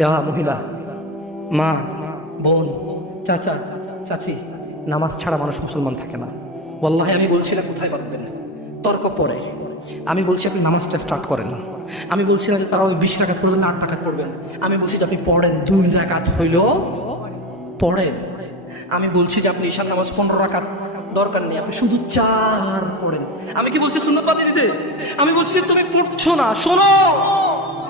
ইয়া মহিলা মা, বোন, চাচা, চাচি, নামাজ ছাড়া মানুষ মুসলমান থাকে না। ওয়াল্লাহি, আমি বলছি না কোথায় বাঁধবেন তর্ক পরে। আমি বলছি আপনি নামাজটা স্টার্ট করেন। আমি বলছি না যে তারা ওই বিশ টাকা পড়বেন আট টাকা পড়বেন। আমি বলছি যে আপনি পড়েন দুই রাকাত হইল পড়েন। আমি বলছি যে আপনি ঈশান নামাজ পনেরো রাকাত দরকার নেই, আপনি শুধু চার পড়েন। আমি কি বলছি সুন্নত বাদে দিতে? আমি বলছি তুমি পড়ছো না, শোনো।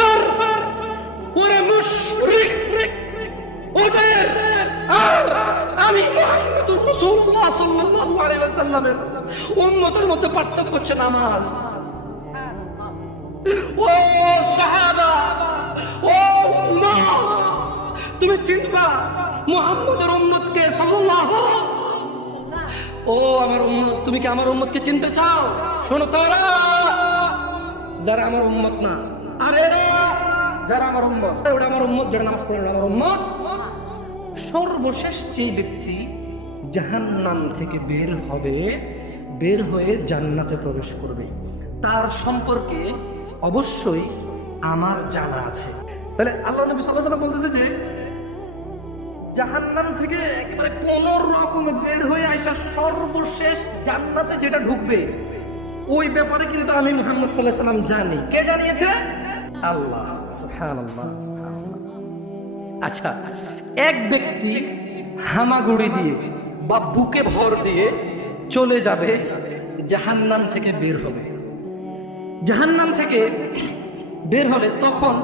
ওরা ওরা মুশরিক, ওদের আর আমি রাসূলুল্লাহ সাল্লাল্লাহু আলাইহি ওয়াসাল্লামের উম্মতের মধ্যে পার্থক্য হচ্ছে নামাজ। ও সাহাবা ও উম্মাহ তুমি চিনবা মুহাম্মদের উম্মতকে সাল্লাল্লাহু ও আমার উম্মত তুমি কি আমার উম্মতকে চিনতে চাও? শোনো তারা যারা আমার উম্মত না আর যারা আমার উম্মত। ওটা আমার উম্মত, যারা নামাজ পড়ে আমার উম্মত। সর্বশেষ যে ব্যক্তি জাহান্নাম থেকে বের হবে, বের হয়ে জান্নাতে প্রবেশ করবে, তার সম্পর্কে অবশ্যই আমার জানা আছে। তাহলে আল্লাহ নবী সাল্লাহ বলতেছে যে, জাহান্নাম থেকে একেবারে কোন রকমে বের হয়ে আসা সর্বশেষ জান্নাতে যেটা ঢুকবে, ওই ব্যাপারে কিন্তু আমি মুহাম্মদ সাল্লাহ সাল্লাম জানি। কে জানিয়েছে? আল্লাহ সুবহানাল্লাহ সুবহানাল্লাহ। আচ্ছা এক ব্যক্তি হামাগুড়ি দিয়ে বা বুকে ভর দিয়ে চলে যাবে জাহান্নাম থেকে বের হবে। জাহান্নাম থেকে বের হলে তখন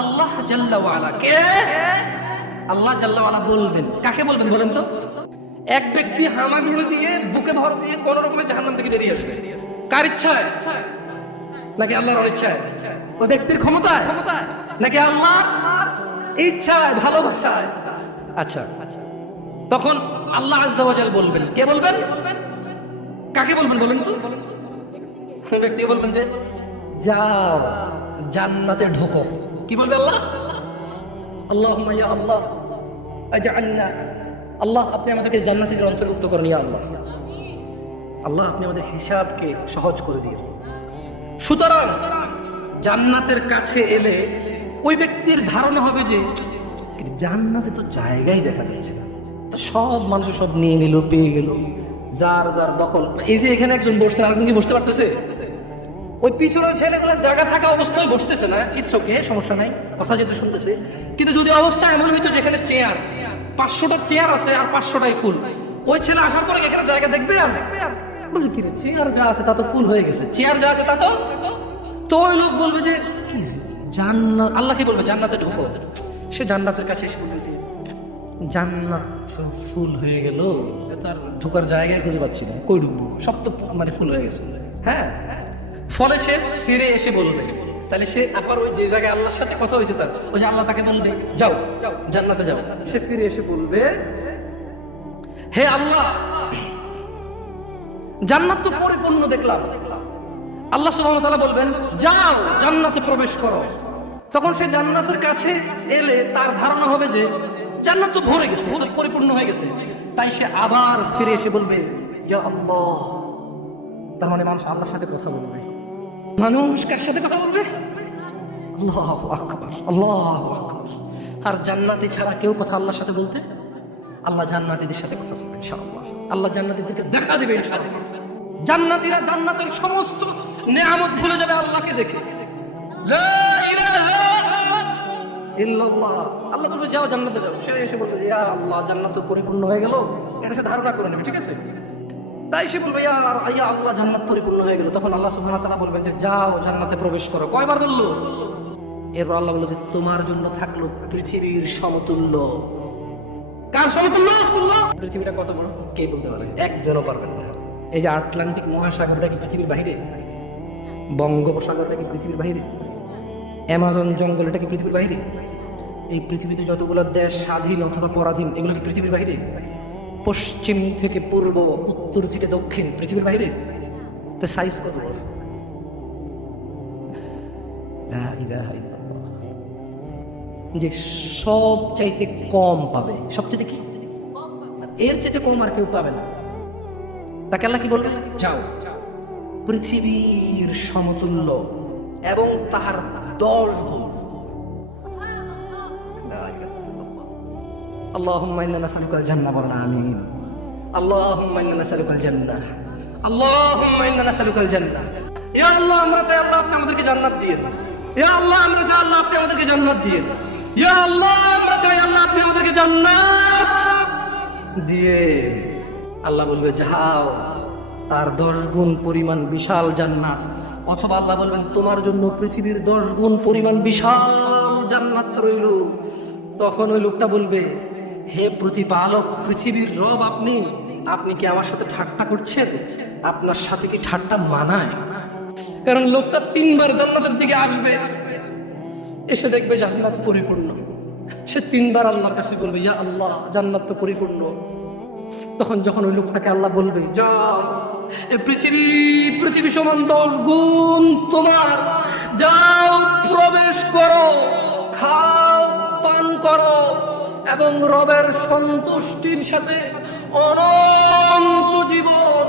আল্লাহ জাল্লাওয়ালা কে? আল্লাহ জাল্লাওয়ালা বলবেন। কাকে বলবেন বলেন তো? এক ব্যক্তি হামাগুড়ি দিয়ে বুকে ভর দিয়ে কোন রকমে জাহান্নাম থেকে বেরিয়ে আসবে। কার ইচ্ছায় নাকি আল্লাহর অনিচ্ছায় ওই ব্যক্তির ক্ষমতায়? নাকি আল্লাহ ইচ্ছায় ভালোবাসায়? আচ্ছা। তখন আল্লাহ আজ্জাওয়াজাল বলবেন। কে বলবেন? কাকে বলবেন বলেন তো? ব্যক্তি বলবেন যে যাও জান্নাতে ঢোকো। কি বলবে আল্লাহ? আল্লাহ আল্লাহ আল্লাহ আপনি আমাদেরকে জান্নাতের অন্তর্ভুক্ত করেন আল্লাহ। আল্লাহ আপনি আমাদের হিসাবকে সহজ করে দিয়ে সুতরাং জান্নাতের কাছে এলে ওই ব্যক্তির ধারণা হবে যে জান্নাতে তো জায়গাই দেখা যাচ্ছে না। সব মানুষ সব নিয়ে নিল, পেয়ে গেল। যার যার দখল। এই যে এখানে একজন বসছে, আরেকজন কি বসতে পারতেছে? ওই পিছনের ছেলেগুলো জায়গা থাকা অবস্থায় বসতেছে না। ইচ্ছকে সমস্যা নাই। কথা যেহেতু শুনতেছে। কিন্তু যদি অবস্থা এমন হইতো যেখানে চেয়ার, পাঁচশোটা চেয়ার আছে আর পাঁচশোটাই ফুল, ওই ছেলে আসার পরে এখানে জায়গা দেখবে আর দেখবে আর? বলবে কি চেয়ার যা আছে তা তো ফুল হয়ে গেছে। চেয়ার যা আছে তা তো? তো ওই লোক বলবে যে জান্নাত আল্লাহ কি বলবে, জান্নাতে ঢুকো। সে জান্নাতের কাছে এসে বলবে জান্নাত ফুল হয়ে গেল। তার ঢোকার জায়গায় খুঁজে পাচ্ছি না। কই ঢুকবো? সব তো মানে ফুল হয়ে গেছে। হ্যাঁ? ফলে সে ফিরে এসে বলবে, তাহলে সে আবার ওই যে জায়গায় আল্লাহর সাথে কথা হয়েছে তার। ওই যে আল্লাহ তাকে বলবে যাও যাও, জান্নাতে যাও। সে ফিরে এসে বলবে, হে আল্লাহ জান্নাত তো পরিপূর্ণ দেখলাম। আল্লাহ সুবহানাহু বলবেন, যাও, জান্নাতে প্রবেশ করো। তখন সে জান্নাতের কাছে এলে তার ধারণা হবে যে, জান্নাত তো ভরে গেছে পরিপূর্ণ হয়ে গেছে। তাই সে আবার ফিরে এসে বলবে যে আল্লাহ! তার মানে মানুষ আল্লাহর সাথে কথা বলবে। মানুষ কার সাথে কথা বলবে? আল্লাহ আকবার আল্লাহ আকবার। আর জান্নাতি ছাড়া কেউ কথা আল্লাহর সাথে বলতে, আল্লাহ জান্নাতীদের সাথে কথা বলবে, ইনশাআল্লাহ। আল্লাহ জান্নাতীদেরকে দেখা দেবে জান্নাতীরা জান্নাতের সমস্ত নেয়ামত ভুলে যাবে আল্লাহকে দেখে। আল্লাহ বলবে, যাও জান্নাতে এসে বলবে আল্লাহ, জান্নাত হয়ে গেল। এটা সে ধারণা করে নেবে, ঠিক আছে? তাই বলবে, ইয়া আল্লাহ জান্নাত হয়ে গেল। তখন আল্লাহ বলবেন যে, যাও জান্নাতে প্রবেশ করো। কয়বার বলল? আল্লাহ যে, তোমার জন্য থাকল পৃথিবীর সমতুল্য। কার সমতুল্য পৃথিবীটা কত বড়? কে বলতে পারে? একজনও পারবেন না। এই যে আটলান্টিক মহাসাগরটা কি পৃথিবীর বাইরে বঙ্গোপসাগরটা কি পৃথিবীর বাইরে অ্যামাজন জঙ্গলটা কি পৃথিবীর বাইরে এই পৃথিবীতে যতগুলো দেশ স্বাধীন অথবা পরাধীন এগুলো কি পৃথিবীর বাইরে পশ্চিম থেকে পূর্ব উত্তর থেকে দক্ষিণ পৃথিবীর বাইরে তা সাইজ কত যে সব চাইতে কম পাবে সবচেয়ে কি এর চাইতে কম আর কেউ পাবে না তাকে আল্লাহ কি বলবে যাও পৃথিবীর সমতুল্য এবং তাহার দশ গুণ اللهم انا نسالك الجنه বলনা আমিন اللهم انا نسالك الجنه اللهم انا نسالك الجنه ইয়া আল্লাহ আমরা চাই আল্লাহ আপনি আমাদেরকে জান্নাত দিয়েন ইয়া আল্লাহ আমরা চাই আল্লাহ আপনি আমাদেরকে জান্নাত দিয়েন আল্লাহ বলবে, যাও, তার দশ গুণ পরিমাণ বিশাল জান্নাত। অথবা আল্লাহ বলবেন, তোমার জন্য পৃথিবীর দশ গুণ পরিমাণ বিশাল জান্নাত রইল। তখন ওই লোকটা বলবে, হে প্রতিপালক, পৃথিবীর রব আপনি আপনি কি আমার সাথে ঠাট্টা করছেন? আপনার সাথে কি ঠাট্টা মানায়? কারণ লোকটা তিনবার জান্নাতের দিকে আসবে। এসে দেখবে জান্নাত পরিপূর্ণ। সে তিনবার আল্লাহর কাছে বলবে, ইয়া আল্লাহ, জান্নাত তো পরিপূর্ণ। তখন যখন ওই লোকটাকে আল্লাহ বলবে, যাও পৃথিবী পৃথিবী সমান দশ গুণ তোমার। যাও, প্রবেশ করো, খাও, পান করো এবং রবের সন্তুষ্টির সাথে অনন্ত জীবন,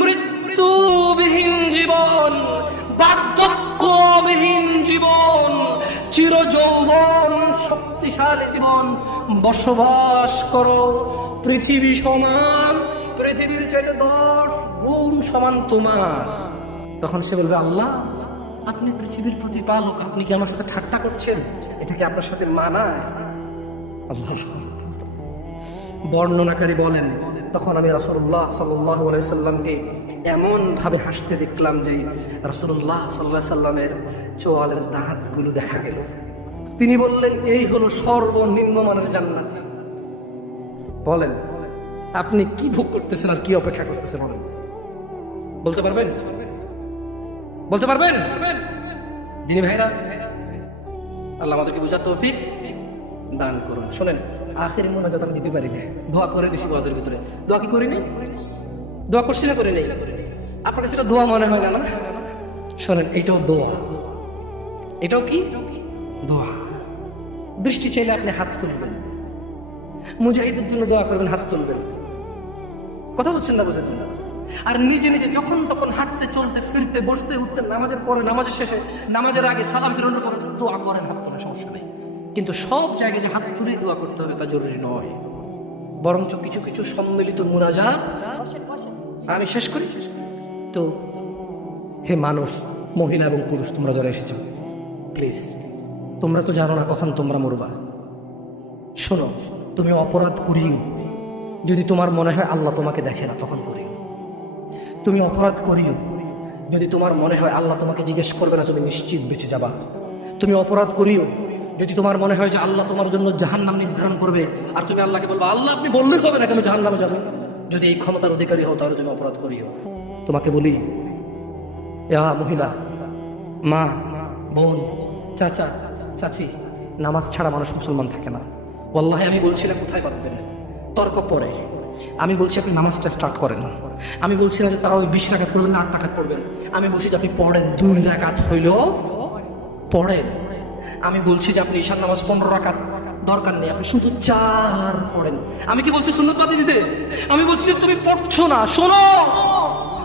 মৃত্যুবিহীন জীবন বার্ধক্যবিহীন জীবন চির যৌবন শক্তিশালী জীবন। বসবাস করো পৃথিবী সমান, পৃথিবীর চাইতে দশ গুণ সমান তোমার। তখন সে বলবে, আল্লাহ, আপনি পৃথিবীর প্রতিপালক, আপনি কি আমার সাথে ঠাট্টা করছেন? এটা কি আপনার সাথে মানায়? আল্লাহ। বর্ণনাকারী বলেন, তখন আমি রাসুল্লাহ সাল্লাহ সাল্লামকে এমন ভাবে হাসতে দেখলাম যে রাসুল্লাহ সাল্লাহ সাল্লামের চোয়ালের দাঁতগুলো দেখা গেল। তিনি বললেন, এই হলো সর্বনিম্ন মানের জান্নাত। বলেন, আপনি কি ভোগ করতেছেন আর কি অপেক্ষা করতেছেন বলেন? বলতে পারবেন? বলতে পারবেন? দিনী ভাইরা, আল্লাহ আমাদেরকে বোঝা তৌফিক দান করুন। শোনেন, আখের মোনাজাত আমি দিতে পারি না দোয়া করে দিছি ওয়াজের ভিতরে। দোয়া কি করিনি? দোয়া করছি না করে নেই আপনার কাছে দোয়া মনে হয় না না? শোনেন, এটাও দোয়া। এটাও কি? দোয়া। বৃষ্টি চাইলে আপনি হাত তুলবেন। মুজাহিদের জন্য দোয়া করবেন, হাত তুলবেন। কথা বলছেন না বোঝাচ্ছেন না আর নিজে নিজে যখন তখন হাঁটতে, চলতে, ফিরতে, বসতে, উঠতে, নামাজের পরে, নামাজের শেষে, নামাজের আগে সালাম ফিরানোর পরে দোয়া করেন, হাত তোলা সমস্যা নেই। কিন্তু সব জায়গায় যে হাত তুলেই দোয়া করতে হবে তা জরুরি নয়। বরঞ্চ কিছু কিছু সম্মিলিত মুনাজাত আমি শেষ করি শেষ করি? তো হে মানুষ, মহিলা এবং পুরুষ, তোমরা যারা এসেছ প্লিজ তোমরা তো জানো না কখন তোমরা মরবা। শোনো, তুমি অপরাধ করিও। যদি তোমার মনে হয় আল্লাহ তোমাকে দেখে না, তখন করিও। তুমি অপরাধ করিও। যদি তোমার মনে হয় আল্লাহ তোমাকে জিজ্ঞেস করবে না, তুমি নিশ্চিত বেঁচে যাবা। তুমি অপরাধ করিও। যদি তোমার মনে হয় যে আল্লাহ তোমার জন্য জাহান নাম নির্ধারণ করবে, আর তুমি আল্লাহকে বলব, আল্লাহ, আপনি বললে হবে না কেন জাহান নামে যাবে? যদি এই ক্ষমতার অধিকারী হও, তাহলে তুমি অপরাধ করিও। তোমাকে বলি, ইয়া মহিলা, মা, বোন, চাচা, চাচি, নামাজ ছাড়া মানুষ মুসলমান থাকে না। ওয়াল্লাহি, আমি বলছি না কোথায় পারবেন তর্ক পরে। আমি বলছি আপনি নামাজটা স্টার্ট করেন। আমি বলছি না যে তারা ওই বিশ টাকা পড়বেন আট টাকা পড়বেন। আমি বলছি যে আপনি পড়েন দুই রাকাত হইলেও পড়েন। আমি বলছি যে আপনি ঈশান নামাজ পনেরো রাকাত দরকার নেই, আপনি শুধু চার পড়েন। আমি কি বলছি সুন্নত বাদী দিতে? আমি বলছি যে তুমি পড়ছো না, শোনো!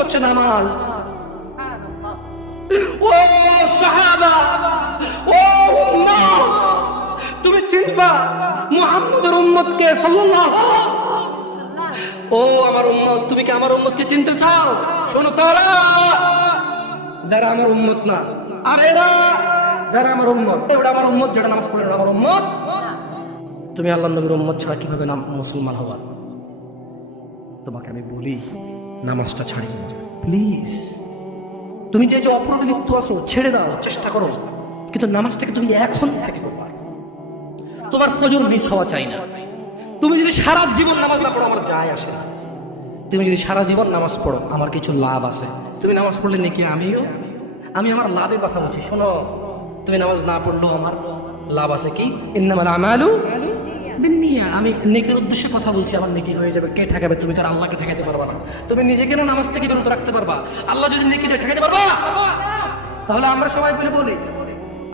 হচ্ছে নামাজ। ও সাহাবা, ও তুমি চিনবা মুহাম্মদের উম্মতকে সাল্লাল্লাহু ও আমার উম্মত, তুমি কি আমার উম্মতকে চিনতে চাও? শোনো তারা, যারা আমার উম্মত না, আর এরা যারা আমার উম্মত। ওরা আমার উম্মত, যারা নামাজ পড়ে আমার উম্মত। তুমি আল্লাহ নবীর উম্মত ছাড়া কীভাবে নাম মুসলমান হবা? তোমাকে আমি বলি নামাজটা ছাড়ি প্লিজ তুমি যে যে আছো, ছেড়ে দাও, চেষ্টা করো। কিন্তু নামাজটাকে তুমি এখন থেকে তোমার ফজর মিস হওয়া চাই না। তুমি যদি সারা জীবন নামাজ না পড়ো, আমার যায় আসে না। তুমি যদি সারা জীবন নামাজ পড়ো, আমার কিছু লাভ আছে। তুমি নামাজ পড়লে নাকি আমিও? আমি আমার লাভের কথা বলছি, শোনো। তুমি নামাজ না পড়লেও আমার লাভ আছে কি? আমি নেকের উদ্দেশ্যে কথা বলছি, আমার নেকি হয়ে যাবে, কে ঠেকাবে? তুমি তো আর আল্লাহকে ঠেকাতে পারবা না। তুমি নিজেকে না নামাজ থেকে বিরত রাখতে পারবা। আল্লাহ যদি নেকিতে ঠেকাতে পারবা, তাহলে আমরা সবাই বলে বলি,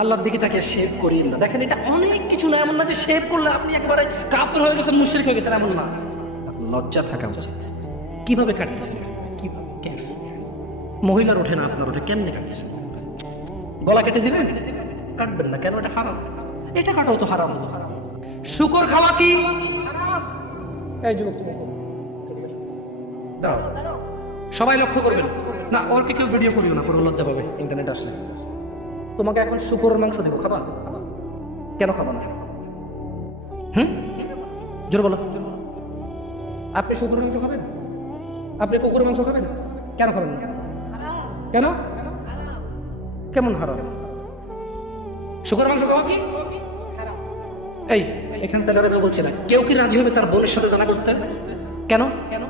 আল্লাহর দিকে তাকে শেভ করি না। দেখেন, এটা অনেক কিছু না, এমন না যে শেভ করলে আপনি একেবারে কাফের হয়ে গেছেন, মুশরিক হয়ে গেছেন, এমন না। লজ্জা থাকা উচিত। কীভাবে কাটতেছেন? কীভাবে? মহিলার ওঠে না, আপনার ওঠে, কেমনে কাটতেছেন? গলা কেটে দিবেন? কাটবেন না, কেন? এটা হারাম। এটা কাটাও তো হারাম হারাম। শুকর খাওয়া কি। সবাই লক্ষ্য করবেন। না ওর কেউ ভিডিও করিও না কোনো লজ্জা পাবে ইন্টারনেট আসলে। তোমাকে এখন শুকরের মাংস দেবো খাবা? কেন খাবা না? হুম? জোর বলো। আপনি শুকরের মাংস খাবেন? আপনি কুকুরের মাংস খাবেন? কেন খাবেন কেন? কেমন হারাম? শুকরের মাংস খাওয়া কি? এই এখান থেকে আমি বলছি না। কেউ কি রাজি হবে তার বোনের সাথে জানা করতে? কেন? কেন?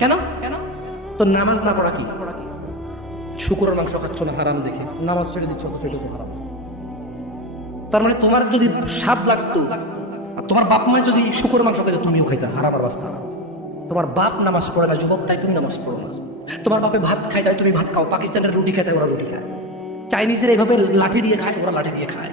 কেন কেন তো নামাজ না পড়া কি? শুকুরের মাংস খাচ্ছ না হারাম দেখে? নামাজ ছেড়ে দিচ্ছ তো সেটুকু হারাম। তার মানে তোমার যদি স্বাদ লাগতো তোমার বাপ মায় যদি শুকুর মাংস খাইতো, তুমিও খাইতা, হারাম আর বাস্তা তোমার বাপ নামাজ পড়ে না, যুবক, তাই তুমি নামাজ পড়ো না। তোমার বাপে ভাত খায়, তাই তুমি ভাত খাও। পাকিস্তানের রুটি খায়, তাই ওরা রুটি খায়। চাইনিজের এইভাবে লাঠি দিয়ে খায়, ওরা লাঠি দিয়ে খায়।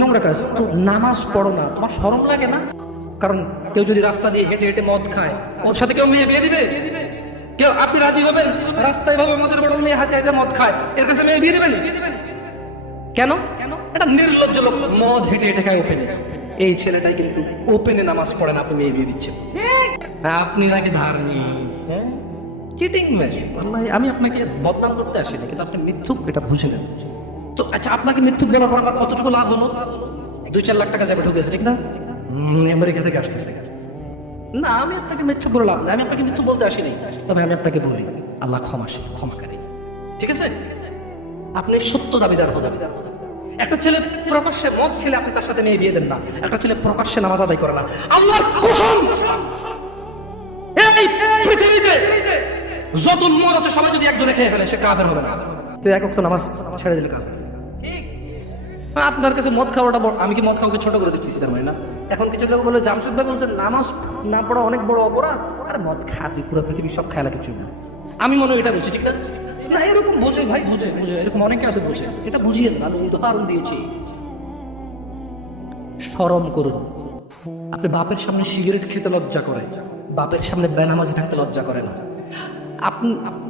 নোংরা কাজ। তো নামাজ পড়ো না তোমার শরম লাগে না? কারণ কেউ যদি রাস্তা দিয়ে হেঁটে হেঁটে মদ খায় ওর সাথে কেউ মেয়ে বিয়ে দিবে? কেউ আপনি রাজি হবেন? রাস্তায় ভাবে মদের বড় মেয়ে হাতে হাতে মদ খায় এর কাছে মেয়ে বিয়ে দিবেন? কেন? এটা নির্লজ্জ লোক মদ হেঁটে হেঁটে খায় ওপেনে। এই ছেলেটাই কিন্তু ওপেনে নামাজ পড়েন আপনি মেয়ে বিয়ে দিচ্ছেন। হ্যাঁ, আপনি নাকি ধার্মিক চিটিং ম্যাজিক আমি আপনাকে বদনাম করতে আসিনি কিন্তু আপনি মিথ্যুক এটা বুঝে নেন। তো আচ্ছা আপনাকে মিথ্যুক বলার পর কতটুকু লাভ হলো? দুই চার লাখ টাকা যাবে ঢুকেছে, ঠিক না? আমেরিকা থেকে আসতেছে। না, আমি আপনাকে মিথ্যুক বলে লাভ না আমি আপনাকে মিথ্যুক বলতে আসিনি। তবে আমি আপনাকে বলি, আল্লাহ ক্ষমাসী ক্ষমাকারী ঠিক আছে? আপনি সত্য দাবিদার হো দাবিদার একটা ছেলে প্রকাশ্যে মদ খেলে আপনি তার সাথে মেয়ে বিয়ে দেন না। একটা ছেলে প্রকাশ্যে নামাজ আদায় করে না। আল্লাহর কসম! এই পৃথিবীতে যত মদ আছে, সবাই যদি একজনে খেয়ে ফেলে, সে কাফের হবে না। তুই একক তো নামাজ ছেড়ে দিলে কাফের। আপনার কাছে মদ খাওয়াটা আমি কি মদ খাওয়াকে ছোট করে দিচ্ছি তার মানে না? এখন কিছু লোক বলে, জামশেদ ভাই বলছেন নামাজ না পড়া অনেক বড় অপরাধ। আর মদ খা তুই পুরো পৃথিবী সব না কিছু না। আমি মনে হয় এটা বলছি ঠিক না? এরকম বোঝে ভাই, বোঝে বোঝে। এরকম অনেকে আছে বোঝে। এটা বুঝিয়ে না আমি উদাহরণ দিয়েছি। সরম করুন। আপনি বাপের সামনে সিগারেট খেতে লজ্জা করে। বাপের সামনে বেনামাজি থাকতে লজ্জা করে না।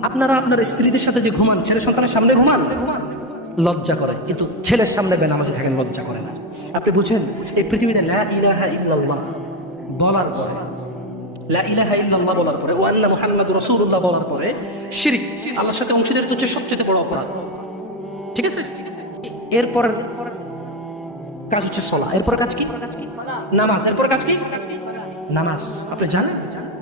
আপনারা আপনার স্ত্রীদের সাথে যে ঘুমান, ছেলে সন্তানের সামনে ঘুমান। লজ্জা করে। কিন্তু ছেলের সামনে বেনামাজি থাকেন, লজ্জা করে না। আপনি বুঝেন, এই পৃথিবীতে ইলাহা বলার পরে ইলাহা বলার ও রাসূলুল্লাহ বলার পরে, শিরিক, আল্লাহর সাথে হচ্ছে সবচেয়ে বড় অপরাধ। ঠিক আছে? এরপর কাজ হচ্ছে সলা এরপর কাজ কি? নামাজ। এরপর কাজ কি? নামাজ। আপনি জানেন?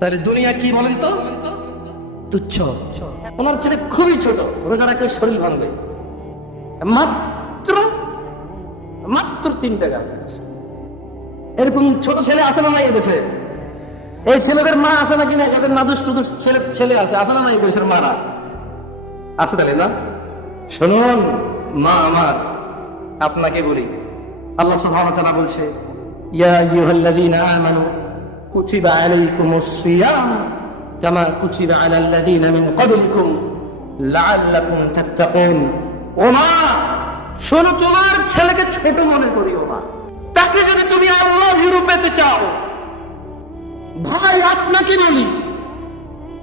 তাহলে দুনিয়া কি বলেন তো? তুচ্ছ। ওনার ছেলে খুবই ছোট, রোজা রাখলে শরীর ভাঙবে। মাত্র মাত্র তিনটা আছে। এরকম ছোট ছেলে আছে না নাই এদেশে এই ছেলেদের মা আছে না যাদের নাদুস টুদুস ছেলে ছেলে আছে আছে না নাই দেশের মারা? আছে তাহলে না? শুনুন, মা আমার, আপনাকে বলি। আল্লাহ সুবহানাহু ওয়া তাআলা বলছে, ইয়া আইয়ুহাল্লাযীনা আমানু কুতিবা আলাইকুমুস সিয়াম কামা কুতিবা আলাল্লাযীনা মিন ক্বাবলিকুম লাআল্লাকুম তাত্তাকুন ও মা শোনো তোমার ছেলেকে ছোট মনে করিও না। তাকে যদি তুমি আল্লাহ ভীরু পেতে চাও ভাই আপনাকে বলি,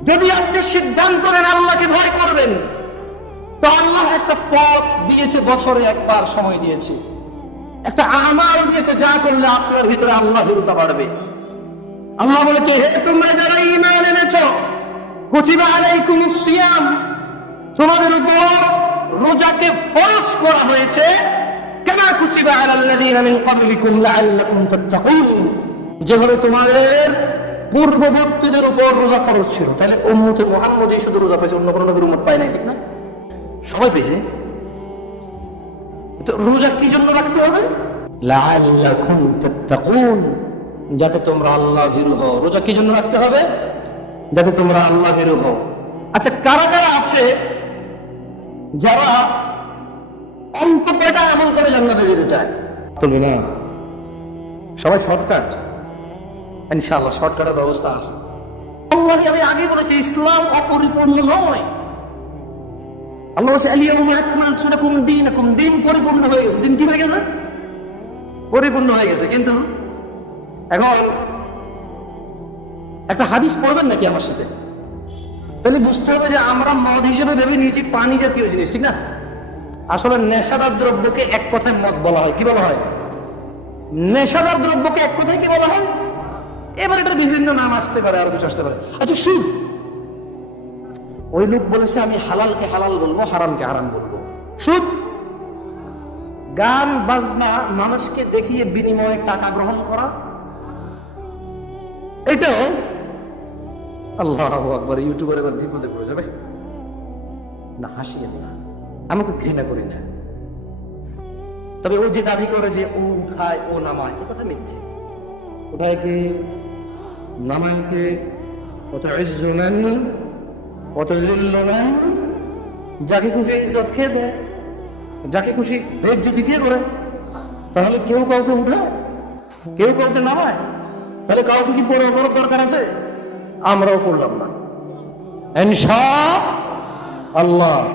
যদি আপনি সিদ্ধান্ত নেন আল্লাহকে ভয় করবেন, তো আল্লাহ একটা পথ দিয়েছে, বছরে একবার সময় দিয়েছে। একটা আমার দিয়েছে, যা করলে আপনার ভিতরে আল্লাহ ভীরুতা বাড়বে। আল্লাহ বলেছে, হে তোমরা যারা ঈমান এনেছো, কুতিবা আলাইকুমুস সিয়াম। তোমাদের উপর রোজাকে ফরজ করা হয়েছে। কেমা কুতিবা আলাল্লাযীনা মিন ক্বাবলিকুম লাআল্লাকুম তাত্তাকুন। যেভাবে তোমাদের পূর্ববর্তীদের উপর রোজা ফরজ ছিল। তাহলে উম্মতে মুহাম্মদই শুধু রোজা পেয়েছে, অন্য কোনো নবীর উম্মত পায় নাই, ঠিক না? সবাই পেয়েছে। তো রোজা কি জন্য রাখতে হবে? লাআল্লাকুম তাত্তাকুন। যাতে তোমরা আল্লাহ ভীরু হও। রোজা কি জন্য রাখতে হবে? যাতে তোমরা আল্লাহ ভীরু হও। আচ্ছা কারা কারা আছে যারা অল্প কয়টা এমন করে জান্নাতে যেতে চায়? তুমি না সবাই শর্টকাট ইনশাআল্লাহ শর্টকাটের ব্যবস্থা আছে। আল্লাহকে আমি আগে বলেছি ইসলাম অপরিপূর্ণ নয়। আল্লাহ বলছে আলিয়াউমা আকমালতু লাকুম দীনাকুম। দিন পরিপূর্ণ হয়ে গেছে। দিন কি হয়ে গেছে? পরিপূর্ণ হয়ে গেছে। কিন্তু এখন একটা হাদিস পড়বেন নাকি আমার সাথে? তাহলে বুঝতে হবে যে আমরা মদ হিসেবে ভেবে নিয়েছি পানি জাতীয় জিনিস, ঠিক না? আসলে নেশাদার দ্রব্যকে এক কথায় মদ বলা হয়। কি বলা হয়? নেশাদার দ্রব্যকে এক কথায় কি বলা হয়? এবার এটার বিভিন্ন নাম আসতে পারে, আর কিছু আসতে পারে। আচ্ছা সুদ ওই লোক বলেছে, আমি হালালকে হালাল বলব, হারামকে হারাম বলব। সুদ গান, বাজনা, মানুষকে দেখিয়ে বিনিময়ে টাকা গ্রহণ করা এটাও আল্লাহ আকবর, ইউটিউবার এবার বিপদে পড়ে যাবে। না হাসিয়েন না। আমাকে ঘৃণা করি না। তবে ও যে দাবি করে যে ও উঠায়, ও নামায়, এ কথা মিথ্যে। উঠায় কি? নামায় কি? কত ইজ্জুমান কত জিল্লুমান যাকে খুশি ইজ্জত খেয়ে দেয়, যাকে খুশি ভেদ যদি কে করে? তাহলে কেউ কাউকে উঠায়? কেউ কাউকে নামায়? তাহলে কাউকে কি বড় বড় দরকার আছে? আমরাও করলাম না। আল্লাহ।